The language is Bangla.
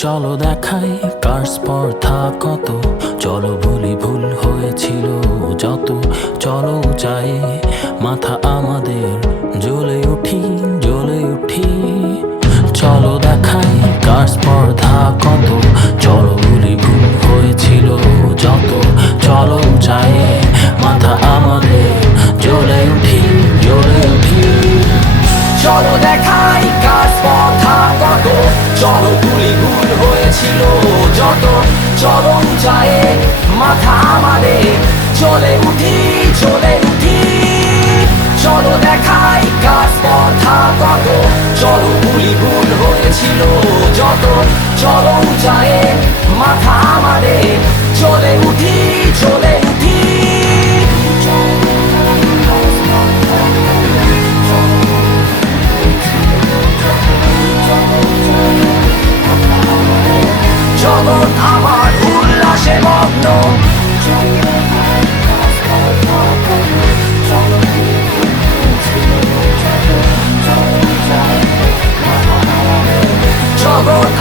চলো দেখাই কার স্পর্ধা কত? চলো ভুলি ভুল হয়েছিল, যত চলো চাই মাথা আমাদের জ্বলে উঠি জ্বলে উঠি। চলো দেখাই কার স্পর্ধা কত? চলো গুলি ভুল হয়েছিল, যত চরম যায় মাথা আমাদের, চলে উঠি চলে উঠি। চলো দেখাই কাজ কথা কত চলো গুলি ভুল হয়েছিল, যত চরম যায় মাথা আমাদের আমার উল্লাসে মগ্ন। জগৎ